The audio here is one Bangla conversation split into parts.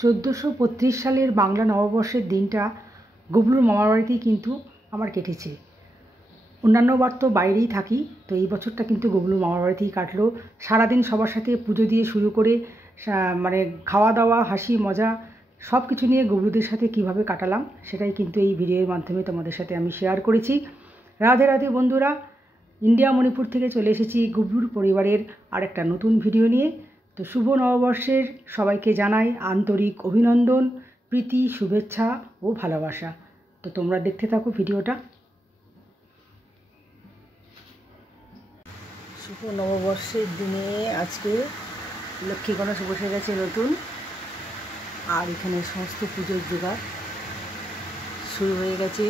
1435 সালের বাংলা নববর্ষের দিনটা গুবলুর মামার বাড়িতেই কিন্তু আমার কেটেছে। অন্যান্য বার তো বাইরেই থাকি, তো এই বছরটা কিন্তু গুবলুর মামার বাড়িতেই কাটলো। সারাদিন সবার সাথে পুজো দিয়ে শুরু করে মানে খাওয়া দাওয়া, হাসি মজা সব কিছু নিয়ে গুবলুদের সাথে কিভাবে কাটালাম সেটাই কিন্তু এই ভিডিওর মাধ্যমে তোমাদের সাথে আমি শেয়ার করেছি। রাধে রাধে বন্ধুরা, ইন্ডিয়া মণিপুর থেকে চলে এসেছি গুবলুর পরিবারের আরেকটা নতুন ভিডিও নিয়ে। তো শুভ নববর্ষের সবাইকে জানাই আন্তরিক অভিনন্দন, প্রীতি, শুভেচ্ছা ও ভালোবাসা। তো তোমরা দেখতে থাকো ভিডিওটা। শুভ নববর্ষের দিনে আজকে লক্ষ্মী গণেশ বসে গেছে নতুন, আর এখানে সমস্ত পুজোর জোগাড় শুরু হয়ে গেছে।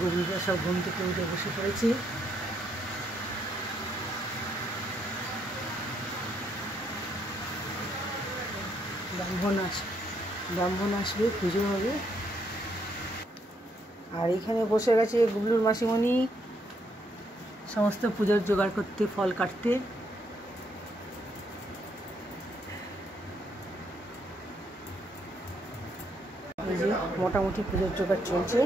গুবলুরা সব ঘুম থেকে উঠে বসে পড়েছে। ব্রাহ্মণ আসবে, পুজো হবে। আর এখানে বসে গেছে গুবলুর মাসিমণি সমস্ত পুজোর জোগাড় করতে, ফল কাটতে। এই যে মোটামুটি পুজোর জোগাড় চলছে।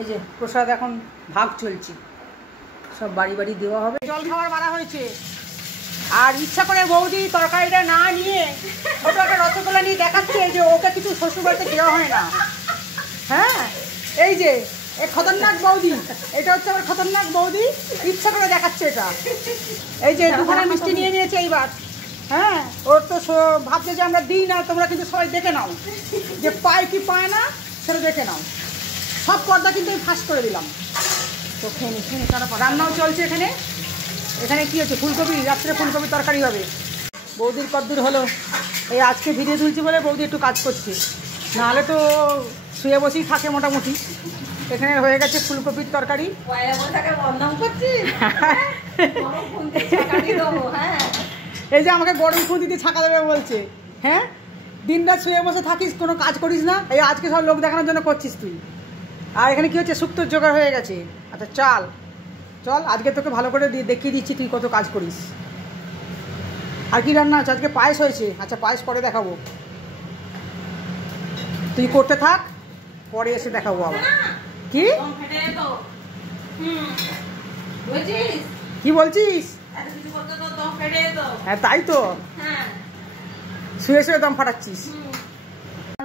এই যে প্রসাদ এখন ভাগ চলছে, সব বাড়ি বাড়ি দেওয়া হবে। জল খাবার মারা হয়েছে, আর ইচ্ছা করে বৌদি তরকারিটা না নিয়ে ছোট একটা রসগোল্লা নিয়ে দেখাচ্ছে যে ওকে কিছু শ্বশুরবাড়িতে দেওয়া হয় না। হ্যাঁ, এই যে খতরনাক বৌদি, এটা হচ্ছে আমার খতরনাক বৌদি, ইচ্ছা করে দেখাচ্ছে এটা। এই যে দুখানা মিষ্টি নিয়ে নিয়েছে এইবার। হ্যাঁ, ওর তো ভাবছে যে আমরা দিই না, তোমরা কিন্তু সবাই দেখে নাও যে পায় কি পায় না সেটা দেখে নাও। সব পর্দা কিন্তু আমি ফাঁস করে দিলাম। তো খেয়ে রান্নাও চলছে এখানে। এখানে কি হচ্ছে, ফুলকপি, রাত্রে ফুলকপি তরকারি হবে। বৌদির কদ্দূর হলো, এই আজকে ভিডিও তুলছি বলে বৌদি একটু কাজ করছে, নাহলে তো শুয়ে বসেই থাকে মোটামুটি। এখানে হয়ে গেছে ফুলকপির তরকারি। এই যে আমাকে গরম খুঁতি দিয়ে ছাকা দেবে বলছে। হ্যাঁ, দিন রাত শুয়ে বসে থাকিস, কোনো কাজ করিস না, এই আজকে সব লোক দেখানোর জন্য করছিস তুই। আর এখানে কি হচ্ছে, শুক্তোর জোগাড় হয়ে গেছে। আচ্ছা চল আজকে তোকে ভালো করে দেখিয়ে দিচ্ছি তুই কত কাজ করিস। আর কি রান্না আছে আজকে? পায়েস হয়েছে। আচ্ছা, পায়েস পরে দেখাবো, তুই করতে থাক, পরে এসে দেখাবো আবার। কি কি বলছিস? হ্যাঁ তাই তো, শুয়ে শুয়ে দম ফাটাচ্ছিস।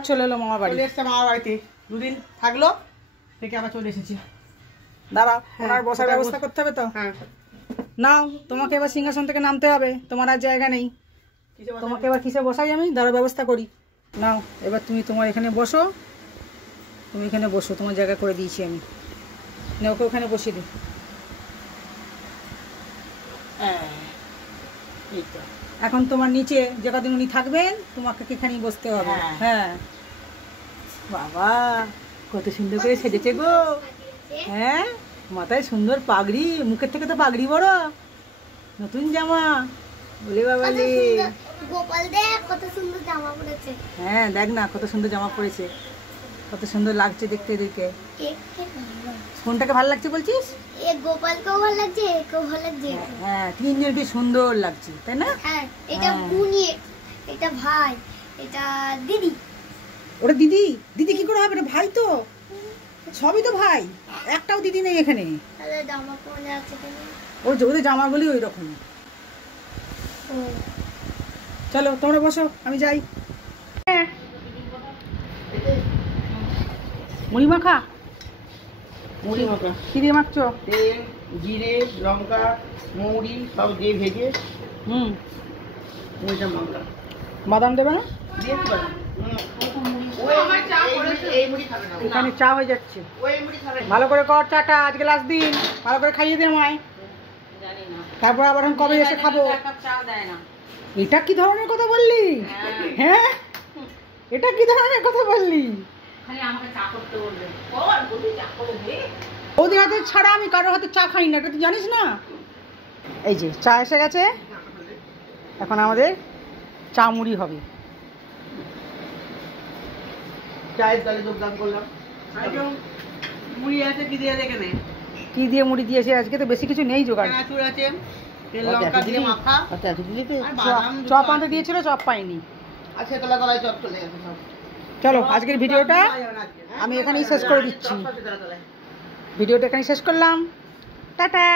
চলে এলো মামার বাড়ি, এসছে মামার বাড়িতে, দুদিন থাকলো, থেকে আবার চলে এসেছি। দাঁড়া, ওনার বসার ব্যবস্থা করতে হবে তো। হ্যাঁ নাও, তোমাকে এবার সিংহাসন থেকে নামতে হবে, তোমার আর জায়গা নেই। তোমাকে এবার কিসে বসাই আমি? দাঁড়া, ব্যবস্থা করি। নাও, এবার তুমি তোমার এখানে বসো, তুমি এখানে বসো, তোমার জায়গা করে দিয়েছি আমি। ওকে ওখানে বসিয়ে দিই। এখন তোমার নিচে যে কদিন উনি থাকবেন তোমাকে এখানেই বসতে হবে। হ্যাঁ, বাবা কত সুন্দর করে সেজেছে গো। হ্যাঁ, মাথায় সুন্দর পাগড়ি, মুখের থেকে তো পাগড়ি বড়, নতুন জামা, বলে বাবা রে। গোপাল দেখ কত সুন্দর জামা পরেছে। হ্যাঁ দেখ না কত সুন্দর জামা পরেছে, কত সুন্দর লাগছে দেখতে। এদিকে কোনটাকে ভালো লাগছে বলছিস? গোপালকেও ভালো লাগছে, একেও ভালো লাগছে। হ্যাঁ, তিনজনকে সুন্দর লাগছে, তাই না? হ্যাঁ, এটা বুনি, এটা ভাই, এটা দিদি। ওটা দিদি? দিদি কি করে হবে? ভাই তো, সবই তো ভাই, একটাও দিদি নেই এখানে। জামা পরে আছে কেন? ওদের জামাগুলি ওই রকম। চলো তোমরা বসো, আমি যাই। মুড়ি মাখা মুড়ি মাখা কি দিয়ে মাখছো? তেল, জিরে, লঙ্কা, মৌরি সব দিয়ে ভেজে মুড়িটা মাখলাম। বাদাম দেবে না? দিয়ে দিতে পারো। এই মুড়ি খাবে না। এখানে চা হয়ে যাচ্ছে। ওই মুড়ি খাবে না। ভালো করে কর চাটা, আজকে লাস্ট দিন, ভালো করে খাইয়ে দে আমায়। জানি না। তারপর আবার আমি কবে এসে খাবো? চা দেয় না। এটা কি ধরনের কথা বললি? হ্যাঁ, এটা কি ধরনের কথা বললি? খালি আমাকে চা করতে বলবে। কর, বলি চা করে দে। ওদের হাতে ছাড়া আমি কারোর হাতে চা খাই না, এটা তুই জানিস না? এই যে চা এসে গেছে, এখন আমাদের চা মুড়ি হবে। চায়ের দলে যোগদান করলাম। মুড়ি আছে কি দিয়ে দেখে নে। কি দিয়ে মুড়ি দিয়েছে আজকে? তো বেশি কিছু নেই জোগাড়। চানাচুর আছে, তেল লঙ্কা দিয়ে মাখা। আচ্ছা দিলি তো। চপ আনতে দিয়েছিল, চপ পাইনি। আচ্ছা তলা তলায় চপ চলে গেছে সব। চলো আজকের ভিডিওটা আমি এখানেই শেষ করে দিচ্ছি। ভিডিওটা এখানেই শেষ করলাম। টাটা।